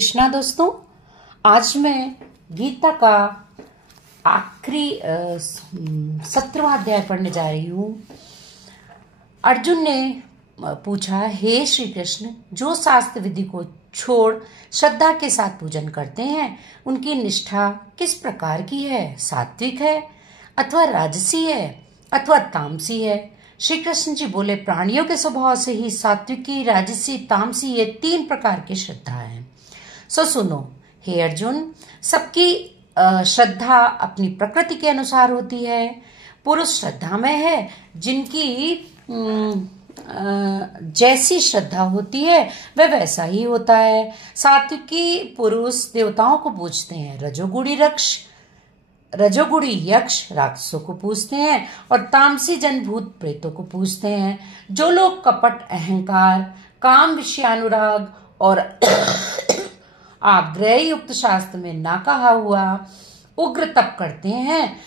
कृष्णा दोस्तों, आज मैं गीता का आखिरी 17वां अध्याय पढ़ने जा रही हूँ। अर्जुन ने पूछा, हे श्री कृष्ण, जो शास्त्र विधि को छोड़ श्रद्धा के साथ पूजन करते हैं, उनकी निष्ठा किस प्रकार की है? सात्विक है अथवा राजसी है अथवा तामसी है? श्री कृष्ण जी बोले, प्राणियों के स्वभाव से ही सात्विकी, राजसी, तामसी ये 3 प्रकार की श्रद्धा है। सुनो, हे अर्जुन, सबकी श्रद्धा अपनी प्रकृति के अनुसार होती है। पुरुष श्रद्धा में है, जिनकी जैसी श्रद्धा होती है वह वैसा ही होता है। सात्विकी पुरुष देवताओं को पूजते हैं, रजोगुणी यक्ष राक्षसों को पूजते हैं और तामसी जन भूत प्रेतों को पूजते हैं। जो लोग कपट, अहंकार, काम, विषयानुराग और आग्रह युक्त शास्त्र में ना कहा हुआ उग्र तप करते हैं,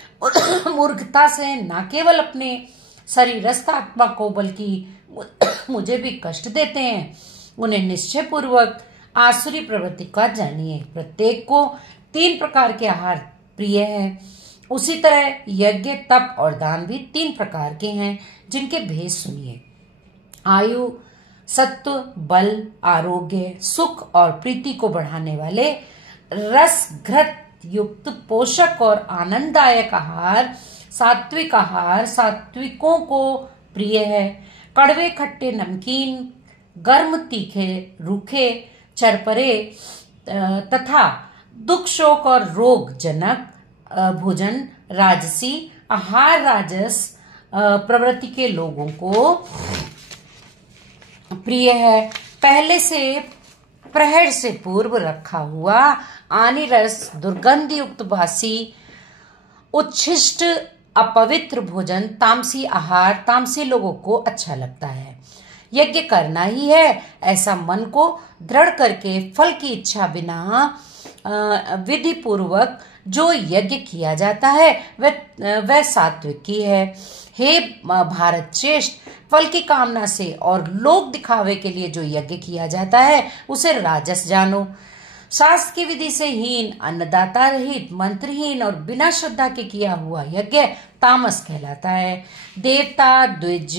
मूर्खता से न केवल अपने शरीरस्थ आत्मा को बल्कि मुझे भी कष्ट देते हैं, उन्हें निश्चय पूर्वक आसुरी प्रवृत्ति का जानिए। प्रत्येक को 3 प्रकार के आहार प्रिय है। उसी तरह यज्ञ, तप और दान भी 3 प्रकार के हैं, जिनके भेद सुनिए। आयु, सत्व, बल, आरोग्य, सुख और प्रीति को बढ़ाने वाले रस घृत युक्त पोषक और आनंददायक आहार सात्विक आहार सात्विकों को प्रिय है। कड़वे, खट्टे, नमकीन, गर्म, तीखे, रूखे, चरपरे तथा दुख, शोक और रोग जनक भोजन राजसी आहार राजस प्रवृत्ति के लोगों को प्रिय है। पहले से प्रहर से पूर्व रखा हुआ आनिरस, दुर्गंध युक्त बासी, उच्छिष्ट, अपवित्र भोजन तामसी आहार तामसी लोगों को अच्छा लगता है। यज्ञ करना ही है, ऐसा मन को दृढ़ करके फल की इच्छा बिना विधि पूर्वक जो यज्ञ किया जाता है वह सात्विकी है। हे भारत श्रेष्ठ, फल की कामना से और लोक दिखावे के लिए जो यज्ञ किया जाता है उसे राजस जानो। शास्त्र की विधि से हीन, अन्नदाता रहित, मंत्रहीन और बिना श्रद्धा के किया हुआ यज्ञ तामस कहलाता है। देवता, द्विज,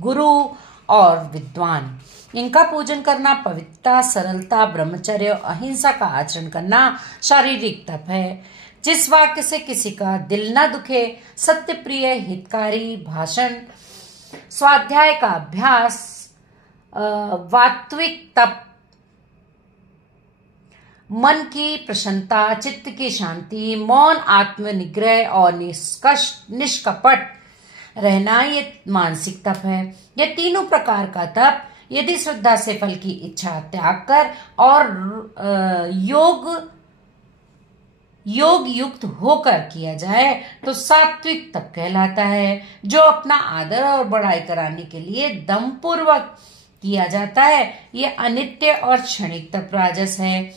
गुरु और विद्वान, इनका पूजन करना पवित्रता, सरलता, ब्रह्मचर्य, अहिंसा का आचरण करना शारीरिक तप है। जिस वाक्य से किसी का दिल न दुखे, सत्य प्रिय, हितकारी भाषण, स्वाध्याय का अभ्यास, वात्विक तप, मन की प्रसन्नता, चित्त की शांति, मौन, आत्मनिग्रह और निष्कपट रहना, ये मानसिक तप है। ये तीनों प्रकार का तप यदि श्रद्धा से फल की इच्छा त्याग कर और योग युक्त होकर किया जाए तो सात्विक तप कहलाता है। जो अपना आदर और बड़ाई कराने के लिए दम पूर्वक किया जाता है, ये अनित्य और क्षणिक तप राजस है।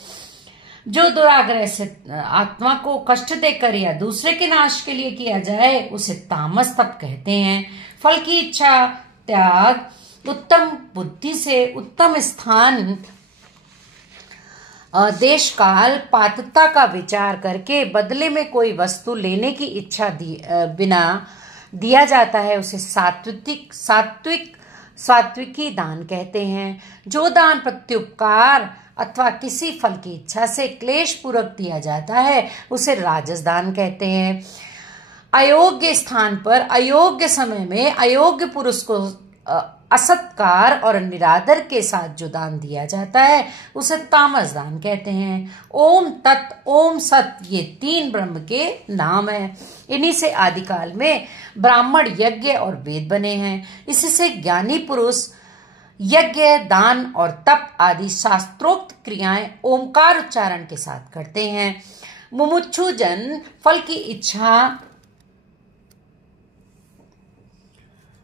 जो दुराग्रह से आत्मा को कष्ट देकर या दूसरे के नाश के लिए किया जाए उसे तामस तप कहते हैं। फल की इच्छा त्याग, उत्तम बुद्धि से उत्तम स्थान, देश काल, पात्रता का विचार करके बदले में कोई वस्तु लेने की इच्छा बिना दिया जाता है उसे सात्विकी दान कहते हैं। जो दान प्रत्युपकार अथवा किसी फल की इच्छा से क्लेश पूर्वक दिया जाता है उसे राजस दान कहते हैं। अयोग्य स्थान पर, अयोग्य समय में, अयोग्य पुरुष को असत्कार और निरादर के साथ जो दान दिया जाता है उसे तामस दान कहते हैं। ओम तत्, ओम सत, ये 3 ब्रह्म के नाम हैं। इन्हीं से आदिकाल में ब्राह्मण, यज्ञ और वेद बने हैं। इसी से ज्ञानी पुरुष यज्ञ, दान और तप आदि शास्त्रोक्त क्रियाएं ओमकार उच्चारण के साथ करते हैं। मुमुक्षु जन फल की इच्छा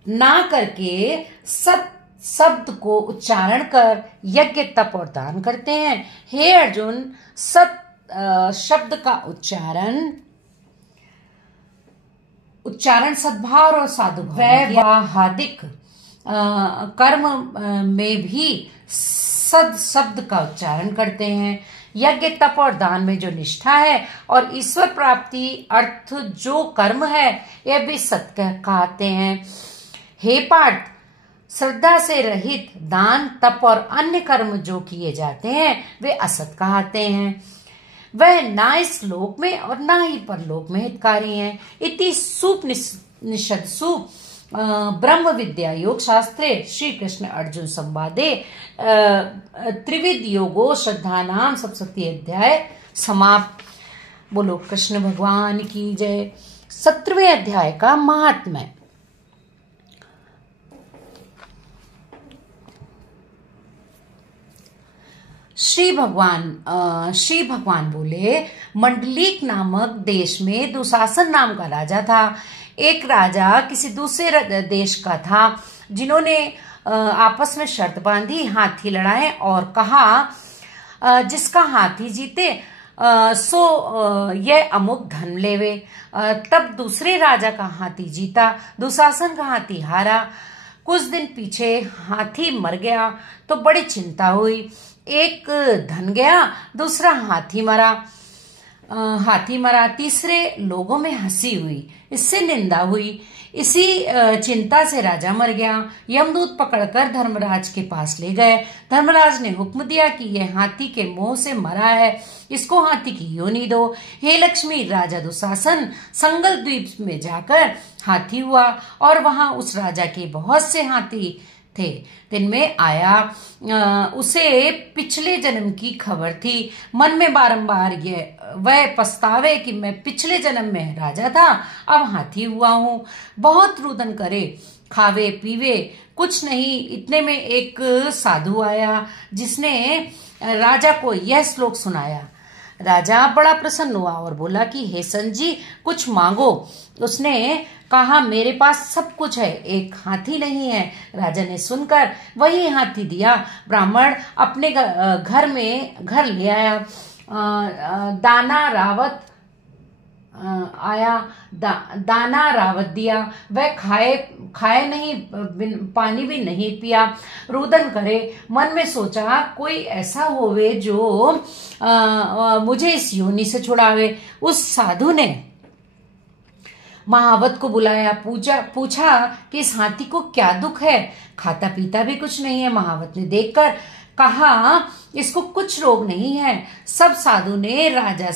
ना करके सत शब्द को उच्चारण कर यज्ञ, तप और दान करते हैं। हे अर्जुन, सत शब्द का उच्चारण सद्भाव और साधुभाव, व्यवहारिक कर्म में भी सद शब्द का उच्चारण करते हैं। यज्ञ तप और दान में जो निष्ठा है और ईश्वर प्राप्ति अर्थ जो कर्म है यह भी सत्य कहते हैं। हे पार्थ, श्रद्धा से रहित दान तप और अन्य कर्म जो किए जाते हैं वे असत कहते हैं। वह ना इस लोक में और ना ही परलोक में हितकारी हैं। इति सुपनिषत्सु ब्रह्म विद्या योग शास्त्रे श्री कृष्ण अर्जुन संवादे त्रिविध योगो श्रद्धा नाम सप्तति अध्याय समाप्त। बोलो कृष्ण भगवान की जय। 17वें अध्याय का महात्म्य। श्री भगवान बोले, मंडलीक नामक देश में दुशासन नाम का राजा था। एक राजा किसी दूसरे देश का था, जिन्होंने आपस में शर्त बांधी, हाथी लड़ाए और कहा जिसका हाथी जीते सो यह अमुक धन लेवे। तब दूसरे राजा का हाथी जीता, दुशासन का हाथी हारा। कुछ दिन पीछे हाथी मर गया तो बड़ी चिंता हुई। एक धन गया, दूसरा हाथी मरा, तीसरे लोगों में हंसी हुई, इससे निंदा हुई। इसी चिंता से राजा मर गया। यमदूत पकड़कर धर्मराज के पास ले गए। धर्मराज ने हुक्म दिया कि यह हाथी के मोह से मरा है, इसको हाथी की योनि दो। हे लक्ष्मी, राजा दुशासन संगल द्वीप में जाकर हाथी हुआ और वहां उस राजा के बहुत से हाथी थे। दिन में आया, उसे पिछले जन्म की खबर थी। मन में बारंबार वह पछतावे कि मैं पिछले जन्म में राजा था, अब हाथी हुआ हूँ। बहुत रुदन करे, खावे पीवे कुछ नहीं। इतने में एक साधु आया, जिसने राजा को यह श्लोक सुनाया। राजा बड़ा प्रसन्न हुआ और बोला कि हे संजी, कुछ मांगो। उसने कहा, मेरे पास सब कुछ है, एक हाथी नहीं है। राजा ने सुनकर वही हाथी दिया। ब्राह्मण अपने घर ले आया। दाना रावत दिया। वह खाए नहीं, पानी भी नहीं पिया। रुदन करे, मन में सोचा कोई ऐसा होवे जो मुझे इस योनि से छुड़ावे। उस साधु ने महावत को बुलाया, पूछा कि इस हाथी को क्या दुख है, खाता पीता भी कुछ नहीं है। महावत ने देखकर कहा, इसको कुछ रोग नहीं है। तब साधु ने राजा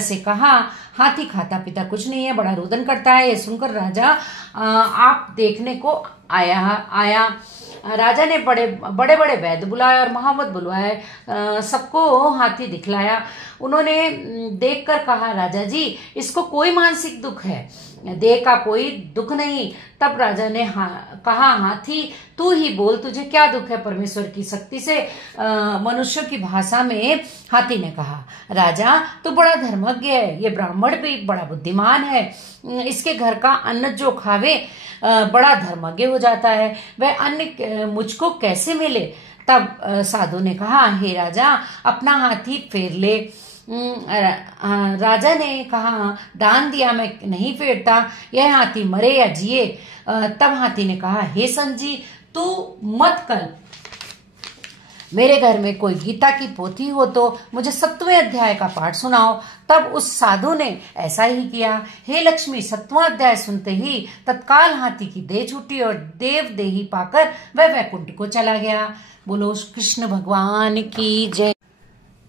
से कहा, हाथी खाता पीता कुछ नहीं है, बड़ा रुदन करता है। ये सुनकर राजा आप देखने को आया। राजा ने बड़े वैद्य बुलाए और महावत बुलवाए, सबको हाथी दिखलाया। उन्होंने देखकर कहा, राजा जी, इसको कोई मानसिक दुख है, देह का कोई दुख नहीं। तब राजा ने कहा, हाथी तू ही बोल, तुझे क्या दुख है। परमेश्वर की शक्ति से मनुष्यों की भाषा में हाथी ने कहा, राजा तू बड़ा धर्मज्ञ है, ये ब्राह्मण भी बड़ा बुद्धिमान है। इसके घर का अन्न जो खावे बड़ा धर्मज्ञ हो जाता है, वह अन्न मुझको कैसे मिले। तब साधु ने कहा, हे राजा, अपना हाथी फेर ले। राजा ने कहा, दान दिया मैं नहीं फेरता, यह हाथी मरे या जिए। तब हाथी ने कहा, हे संजी, तू मत कर, मेरे घर में कोई गीता की पोथी हो तो मुझे 7वें अध्याय का पाठ सुनाओ। तब उस साधु ने ऐसा ही किया। हे लक्ष्मी, 7वां अध्याय सुनते ही तत्काल हाथी की देह छूटी और देव देही पाकर वह वैकुंठ को चला गया। बोलो कृष्ण भगवान की जय।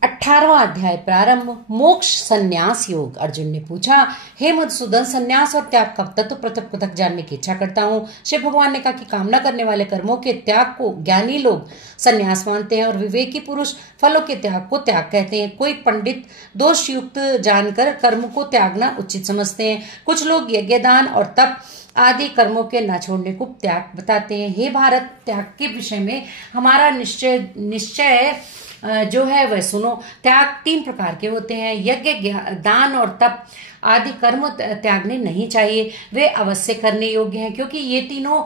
18वां अध्याय प्रारंभ। मोक्ष संन्यास योग। अर्जुन ने पूछा, हे मधुसूदन, संन्यास और त्याग का तत्व पृथक पृथक जानने की इच्छा करता हूँ। शिव भगवान ने कहा कि कामना करने वाले कर्मों के त्याग को ज्ञानी लोग संन्यास मानते हैं और विवेकी पुरुष फलों के त्याग को त्याग कहते हैं। कोई पंडित दोष युक्त जानकर कर्म को त्यागना उचित समझते हैं। कुछ लोग यज्ञ दान और तप आदि कर्मों के न छोड़ने को त्याग बताते हैं। हे भारत, त्याग के विषय में हमारा निश्चय जो है वह सुनो। त्याग 3 प्रकार के होते हैं। यज्ञ, दान और तप आदि कर्म त्यागने नहीं चाहिए। वे अवश्य करने योग्य हैं, क्योंकि ये तीनों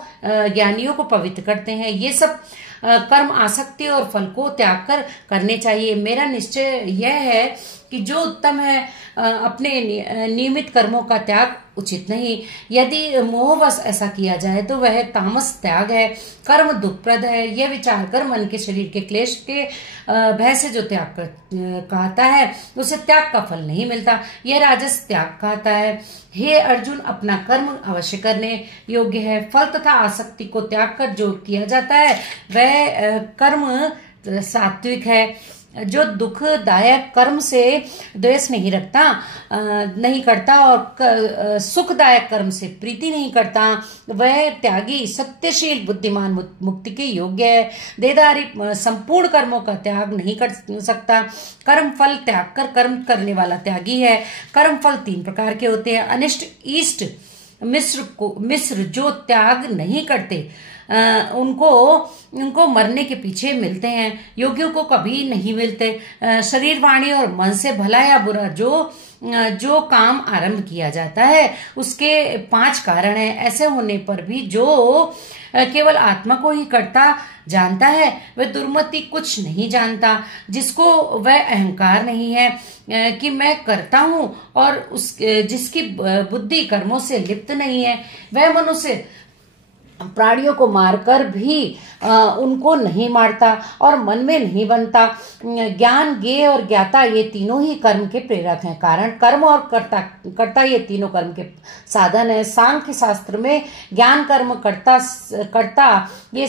ज्ञानियों को पवित्र करते हैं। ये सब कर्म आसक्ति और फल को त्याग कर करने चाहिए। मेरा निश्चय यह है कि जो उत्तम है अपने नियमित कर्मों का त्याग उचित नहीं। यदि मोहवश ऐसा किया जाए तो वह तामस त्याग है, कर्म दुखप्रद है। यह विचार कर मन के शरीर के क्लेश के भय से जो त्याग कहता है उसे त्याग का फल नहीं मिलता, यह राजस त्याग कहता है। हे अर्जुन, अपना कर्म अवश्य करने योग्य है। फल तथा आसक्ति को त्याग कर जो किया जाता है वह कर्म सात्विक है। जो दुखदायक कर्म से द्वेष नहीं रखता नहीं करता और सुखदायक कर्म से प्रीति नहीं करता, वह त्यागी सत्यशील बुद्धिमान मुक्ति के योग्य है। देहधारी संपूर्ण कर्मों का त्याग नहीं कर सकता। कर्म फल त्याग कर कर्म करने वाला त्यागी है। कर्म फल 3 प्रकार के होते हैं, अनिष्ट, इष्ट, मिश्र। जो त्याग नहीं करते उनको मरने के पीछे मिलते हैं, योगियों को कभी नहीं मिलते। शरीर, वाणी और मन से भला या बुरा जो काम आरंभ किया जाता है उसके 5 कारण हैं। ऐसे होने पर भी जो केवल आत्मा को ही करता जानता है वह दुर्मति कुछ नहीं जानता। जिसको वह अहंकार नहीं है कि मैं करता हूं और जिसकी बुद्धि कर्मों से लिप्त नहीं है, वह मनुष्य प्राणियों को मारकर भी उनको नहीं मारता और मन में नहीं बनता। ज्ञान, ज्ञेय और ज्ञाता ये तीनों ही कर्म के प्रेरक हैं। कारण, कर्म और कर्ता ये तीनों कर्म के साधन है। सांख्य शास्त्र में ज्ञान, कर्म, कर्ता ये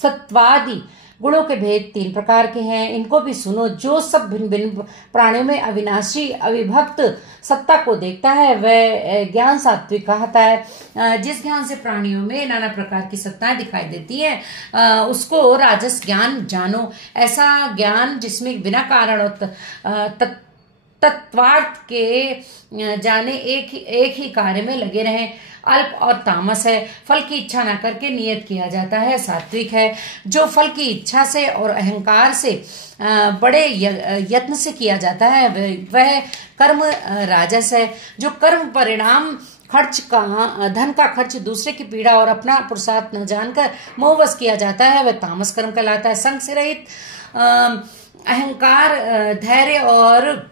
सत्वादि गुणों के भेद 3 प्रकार के हैं। इनको भी सुनो। जो सब भिन्न भिन्न प्राणियों में अविनाशी अविभक्त सत्ता को देखता है वह ज्ञान सात्विक कहता है। जिस ज्ञान से प्राणियों में नाना प्रकार की सत्ताएं दिखाई देती हैं उसको राजस ज्ञान जानो। ऐसा ज्ञान जिसमें बिना कारण और तत्वार्थ के जाने एक ही कार्य में लगे रहें, अल्प और तामस है। फल की इच्छा न करके नियत किया जाता है, सात्विक है। जो फल की इच्छा से और अहंकार से बड़े यत्न से किया जाता है वह कर्म राजस है। जो कर्म परिणाम धन का खर्च, दूसरे की पीड़ा और अपना पुरुषार्थ न जानकर मोहवश किया जाता है वह तामस कर्म कहलाता है। संग से रहित अहंकार, धैर्य और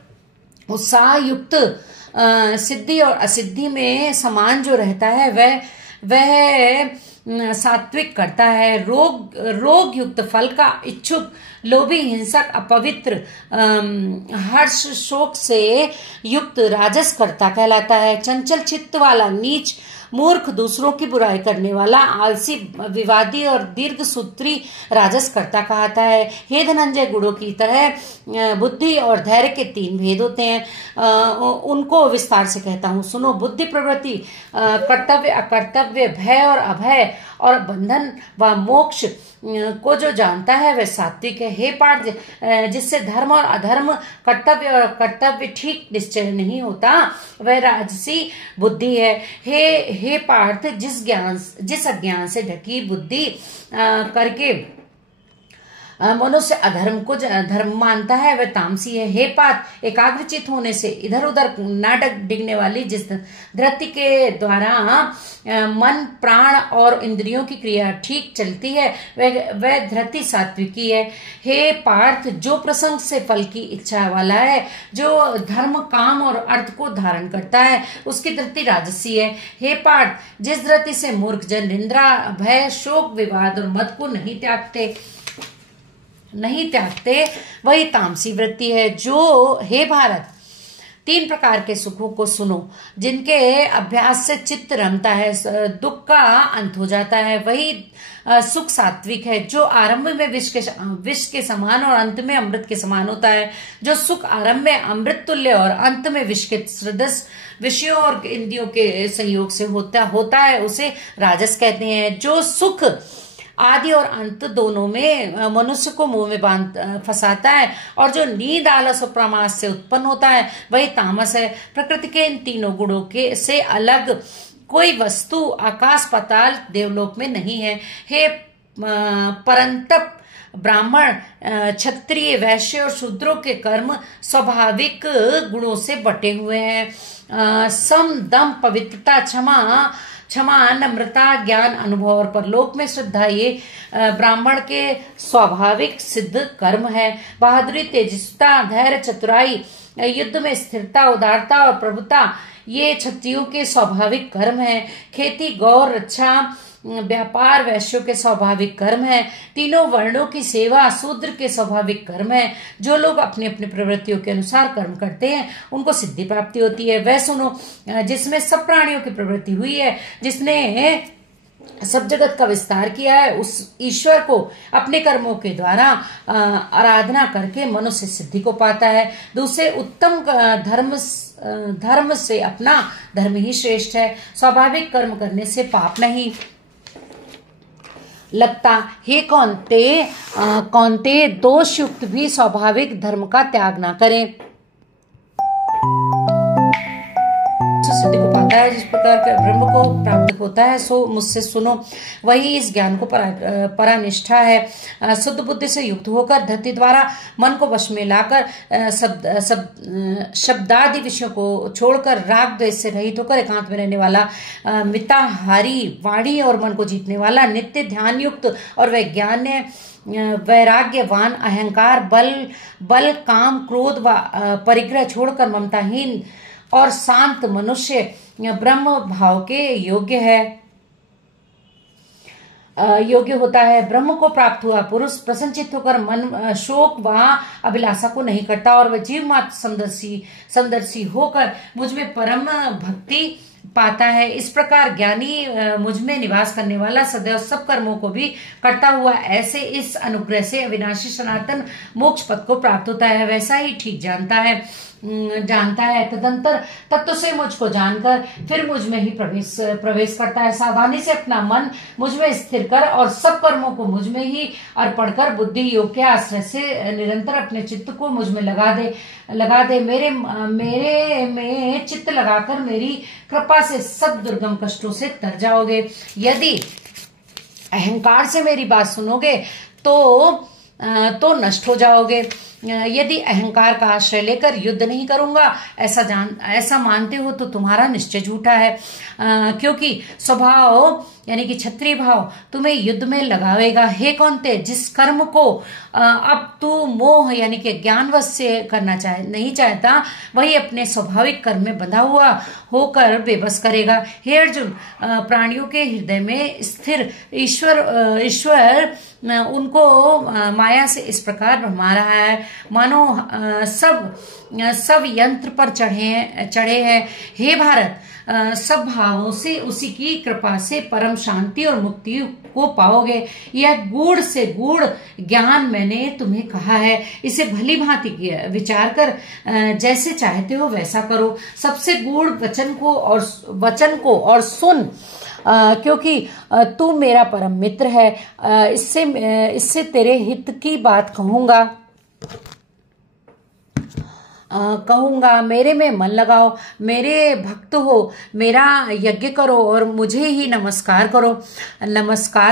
उत्साह युक्त सिद्धि और असिद्धि में समान जो रहता है वह सात्विक करता है। रोग युक्त फल का इच्छुक, लोभी, हिंसक, अपवित्र, हर्ष शोक से युक्त राजस कर्ता कहलाता है। चंचल चित्त वाला, नीच, मूर्ख, दूसरों की बुराई करने वाला, आलसी, विवादी और दीर्घ सूत्री राजस कर्ता कहता है। हे धनंजय, गुणों की तरह बुद्धि और धैर्य के 3 भेद होते हैं। उनको विस्तार से कहता हूँ, सुनो। बुद्धि, प्रवृत्ति, कर्तव्य, अकर्तव्य, भय और अभय और बंधन व मोक्ष को जो जानता है वह सात्विक है। हे पार्थ, जिससे धर्म और अधर्म, कर्तव्य और कर्तव्य ठीक निश्चय नहीं होता वह राजसी बुद्धि है। हे पार्थ, जिस अज्ञान से ढकी बुद्धि करके मनुष्य अधर्म को धर्म मानता है वह तामसी है। हे पार्थ, एकाग्रचित होने से इधर उधर नाटक डिगने वाली जिस धृति के द्वारा मन, प्राण और इंद्रियों की क्रिया ठीक चलती है वह धृति सात्विकी है। हे पार्थ, जो प्रसंग से फल की इच्छा वाला है, जो धर्म, काम और अर्थ को धारण करता है उसकी धृति राजसी है। हे पार्थ, जिस धृति से मूर्ख जन निंद्रा, भय, शोक, विवाद और मद को नहीं त्यागते वही तामसी वृत्ति है। जो, हे भारत, 3 प्रकार के सुखों को सुनो जिनके अभ्यास से चित्त रमता है, दुख का अंत हो जाता है, वही सुख सात्विक है। जो आरंभ में विष के समान और अंत में अमृत के समान होता है। जो सुख आरंभ में अमृत तुल्य और अंत में विष के सदृश विषयों और इंद्रियों के संयोग से होता है उसे राजस कहते हैं। जो सुख आदि और अंत दोनों में मनुष्य को मुंह में फंसाता है और जो नींद, आलस और प्रमाद से उत्पन्न होता है वही तामस है। प्रकृति के इन 3 गुणों के से अलग कोई वस्तु आकाश, पाताल, देवलोक में नहीं है। हे परंतप, ब्राह्मण, क्षत्रिय, वैश्य और शूद्रों के कर्म स्वाभाविक गुणों से बटे हुए हैं। सम, दम, पवित्रता, क्षमा, क्षमा, नम्रता, ज्ञान, अनुभव और परलोक में श्रद्धा ये ब्राह्मण के स्वाभाविक सिद्ध कर्म है। बहादुरी, तेजस्विता, धैर्य, चतुराई, युद्ध में स्थिरता, उदारता और प्रभुता ये क्षत्रियों के स्वाभाविक कर्म है। खेती, गौ रक्षा, व्यापार वैश्यों के स्वाभाविक कर्म है। तीनों वर्णों की सेवा शूद्र के स्वाभाविक कर्म है। जो लोग अपनी अपनी प्रवृत्तियों के अनुसार कर्म करते हैं उनको सिद्धि प्राप्ति होती है। वह सुनो जिसमें सब प्राणियों की प्रवृत्ति हुई है, जिसने सब जगत का विस्तार किया है, उस ईश्वर को अपने कर्मों के द्वारा आराधना करके मनुष्य सिद्धि को पाता है। दूसरे उत्तम धर्म से अपना धर्म ही श्रेष्ठ है। स्वाभाविक कर्म करने से पाप नहीं लगता। हे कौन्तेय, दोष युक्त भी स्वाभाविक धर्म का त्याग ना करें। सिद्धि को पाता है, जिस प्रकार के ब्रह्म को प्राप्त होता है सो मुझसे सुनो। वही इस ज्ञान को परानिष्ठा है। शुद्ध बुद्धि से युक्त होकर धरती द्वारा मन को वश में लाकर शब्दादि विषयों को छोड़कर राग द्वेष से रहित होकर एकांत में रहने वाला, मिताहारी, वाणी और मन को जीतने वाला, नित्य ध्यान युक्त और वैज्ञान्य, वैराग्यवान, अहंकार, बल, काम, क्रोध व परिग्रह छोड़कर ममताहीन और शांत मनुष्य ब्रह्म भाव के योग्य होता है। ब्रह्म को प्राप्त हुआ पुरुष प्रसन्नचित्त होकर मन शोक व अभिलाषा को नहीं करता और वह जीव मात्र समदर्शी होकर मुझ में परम भक्ति पाता है। इस प्रकार ज्ञानी मुझ में निवास करने वाला सदैव सब कर्मों को भी करता हुआ ऐसे इस अनुग्रह से अविनाशी सनातन मोक्ष पद को प्राप्त होता है। वैसा ही ठीक जानता है। तदंतर तत्व से मुझको जानकर फिर मुझ में ही प्रवेश करता है। सावधानी से अपना मन मुझ में स्थिर कर और सब कर्मों को मुझ में ही अर्पण कर बुद्धि योग के आश्रय से निरंतर अपने चित्त को मुझ में लगा दे। मेरे में चित्त लगाकर मेरी कृपा से सब दुर्गम कष्टों से तर जाओगे। यदि अहंकार से मेरी बात सुनोगे तो नष्ट हो जाओगे। यदि अहंकार का आश्रय लेकर युद्ध नहीं करूंगा ऐसा मानते हो तो तुम्हारा निश्चय झूठा है, क्योंकि स्वभाव यानी कि क्षत्रिय भाव तुम्हें युद्ध में लगावेगा। हे कौन्तेय, जिस कर्म को अब तू मोह यानी कि ज्ञानवश से करना नहीं चाहता वही अपने स्वाभाविक कर्म में बंधा हुआ होकर बेबस करेगा। हे अर्जुन, प्राणियों के हृदय में स्थिर ईश्वर उनको माया से इस प्रकार भरमा रहा है मानो सब यंत्र पर चढ़े हैं। हे भारत, सब भावों से उसी की कृपा से परम शांति और मुक्ति को पाओगे। यह गूढ़ से गूढ़ ज्ञान मैंने तुम्हें कहा है, इसे भली भांति विचार कर जैसे चाहते हो वैसा करो। सबसे गूढ़ वचन को और सुन, क्योंकि तू मेरा परम मित्र है। इससे तेरे हित की बात कहूंगा। मेरे में मन लगाओ, मेरे भक्त हो, मेरा यज्ञ करो और मुझे ही नमस्कार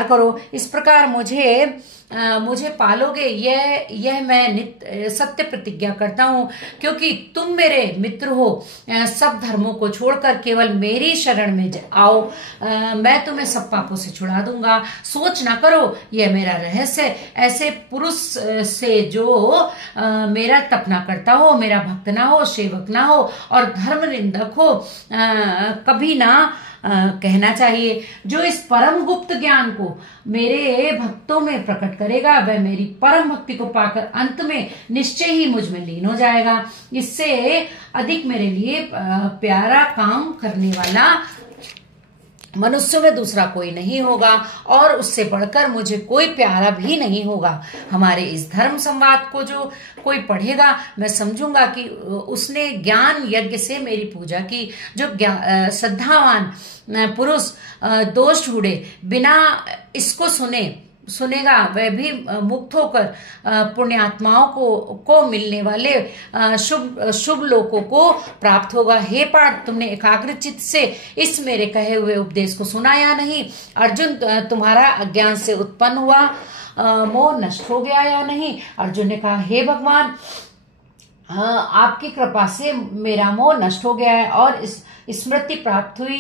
करो। इस प्रकार मुझे पालोगे, यह मैं नित्य सत्य प्रतिज्ञा करता हूँ, क्योंकि तुम मेरे मित्र हो। सब धर्मों को छोड़कर केवल मेरी शरण में आओ, मैं तुम्हें सब पापों से छुड़ा दूंगा। सोच ना करो, यह मेरा रहस्य। ऐसे पुरुष से जो मेरा तप ना करता हो, मेरा भक्त ना हो, सेवक ना हो और धर्म निंदक हो, कभी ना कहना चाहिए। जो इस परम गुप्त ज्ञान को मेरे भक्तों में प्रकट करेगा वह मेरी परम भक्ति को पाकर अंत में निश्चय ही मुझ में लीन हो जाएगा। इससे अधिक मेरे लिए प्यारा काम करने वाला मनुष्यों में दूसरा कोई नहीं होगा और उससे बढ़कर मुझे कोई प्यारा भी नहीं होगा। हमारे इस धर्म संवाद को जो कोई पढ़ेगा मैं समझूंगा कि उसने ज्ञान यज्ञ से मेरी पूजा की। जो श्रद्धावान पुरुष दोष ढूंढे बिना इसको सुनेगा वह भी मुक्त होकर पुण्यात्माओं को मिलने वाले शुभ लोकों को प्राप्त होगा। हे पार्थ, तुमने एकाग्र चित्त से इस मेरे कहे हुए उपदेश को सुना या नहीं? अर्जुन, तुम्हारा अज्ञान से उत्पन्न हुआ मोह नष्ट हो गया या नहीं? अर्जुन ने कहा, हे भगवान, आपकी कृपा से मेरा मोह नष्ट हो गया है और स्मृति प्राप्त हुई,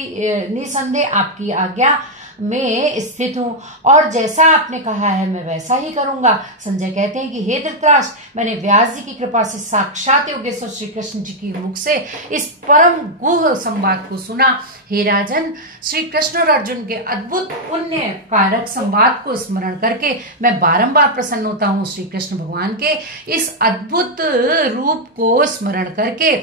निसंदेह आपकी आज्ञा में स्थित हूँ और जैसा आपने कहा है मैं वैसा ही करूंगा। संजय कहते हैं कि हे धृतराष्ट्र, मैंने व्यास जी की कृपा से साक्षात योगेश्वर श्री कृष्ण जी की मुख से इस परम गुह संवाद को सुना। हे राजन, श्री कृष्ण और अर्जुन के अद्भुत पुण्य कारक संवाद को स्मरण करके मैं बारंबार प्रसन्न होता हूँ। श्री कृष्ण भगवान के इस अद्भुत रूप को स्मरण करके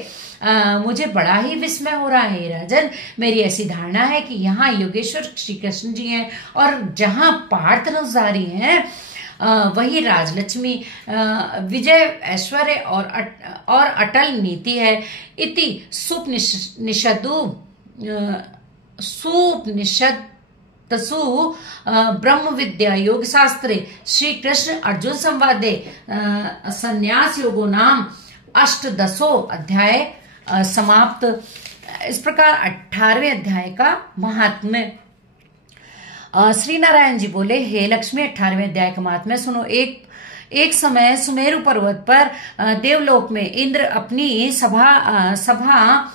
मुझे बड़ा ही विस्मय हो रहा है। राजन, मेरी ऐसी धारणा है कि यहाँ योगेश्वर श्री कृष्ण जी हैं और जहाँ पार्थ नौजारी हैं वही राजलक्ष्मी, विजय, ऐश्वर्य और अटल नीति है। इति सुपनिषदसु ब्रह्म विद्या योग शास्त्रे श्री कृष्ण अर्जुन संवादे संन्यास योगो नाम अष्टदशो अध्याय समाप्त। इस प्रकार 18वें अध्याय का महात्म्य। श्री नारायण जी बोले, हे लक्ष्मी, 18वें अध्याय का महात्म्य सुनो। एक समय सुमेरु पर्वत पर देवलोक में इंद्र अपनी सभा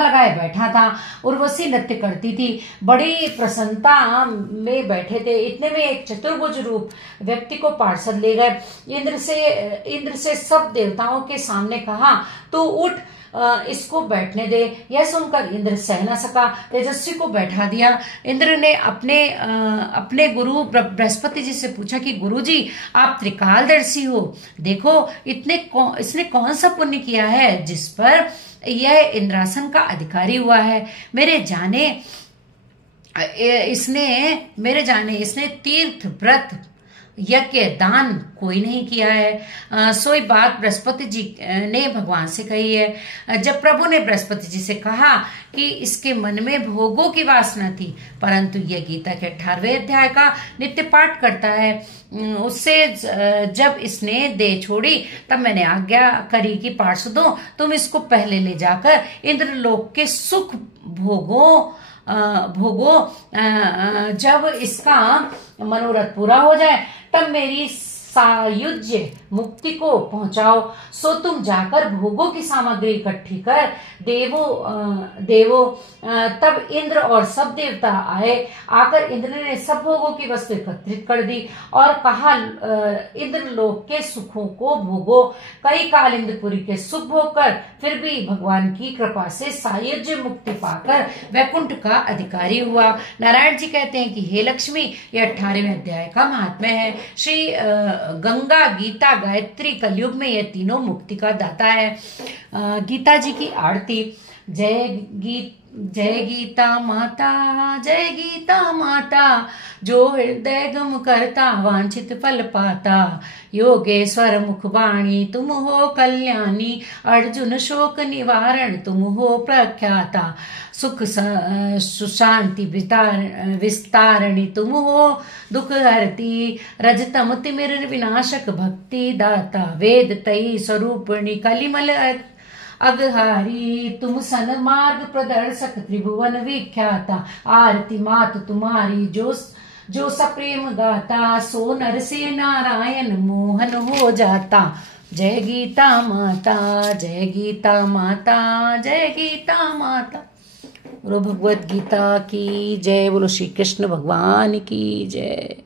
लगाए बैठा था। उर्वशी नृत्य करती थी, बड़ी प्रसन्नता में बैठे थे। इतने में एक चतुर्भुज रूप व्यक्ति को पार्षद ले गए। इंद्र से सब देवताओं के सामने कहा, तू उठ, इसको बैठने दे। यह सुनकर इंद्र सह न सका, तेजस्वी को बैठा दिया। इंद्र ने अपने गुरु बृहस्पति जी से पूछा कि गुरु जी, आप त्रिकालदर्शी हो, देखो इसने कौन सा पुण्य किया है जिस पर यह इंद्रासन का अधिकारी हुआ है। मेरे जाने इसने तीर्थ, व्रत, यज्ञ, दान कोई नहीं किया है। सोई बात बृहस्पति जी ने भगवान से कही है। जब प्रभु ने बृहस्पति जी से कहा कि इसके मन में भोगों की वासना थी, परंतु यह गीता के 18वें अध्याय का नित्य पाठ करता है, उससे जब इसने दे छोड़ी तब मैंने आज्ञा करी कि पार्षदों, तुम इसको पहले ले जाकर इंद्रलोक के सुख भोगो। जब इसका मनोरथ पूरा हो जाए तब मेरी सायुज्य मुक्ति को पहुंचाओ। सो तुम जाकर भोगों की सामग्री इकट्ठी कर देवो। तब इंद्र और सब देवता आए। आकर इंद्र ने सब भोगों की वस्तु एकत्रित कर दी और कहा, इंद्र लोक के सुखों को भोगो। कई काल इंद्रपुरी के सुख भोग कर फिर भी भगवान की कृपा से सायुज्य मुक्ति पाकर वैकुंठ का अधिकारी हुआ। नारायण जी कहते हैं कि हे लक्ष्मी, यह 18वें अध्याय का महात्म्य है। श्री गंगा, गीता, गायत्री कलयुग में यह तीनों मुक्ति का दाता है। गीता जी की आरती। जय गीता माता, जय गीता माता, जो हृदय गम करता वांछित फल पाता। योगेश्वर मुखवाणी तुम हो कल्याणी, अर्जुन शोक निवारण तुम हो प्रख्याता। सुख सुशांति विस्तारणी तुम हो दुख हरती, रजतम तिमिर विनाशक भक्ति दाता। वेद तई स्वरूपिणी कलिमल अगहारी, तुम सन मार्ग प्रदर्शक त्रिभुवन विख्याता। आरती मात तुम्हारी जो सप्रेम गाता, सो नर से नारायण मोहन हो जाता। जय गीता माता, जय गीता माता, जय गीता माता। बोलो भगवत गीता की जय, बोलो श्री कृष्ण भगवान की जय।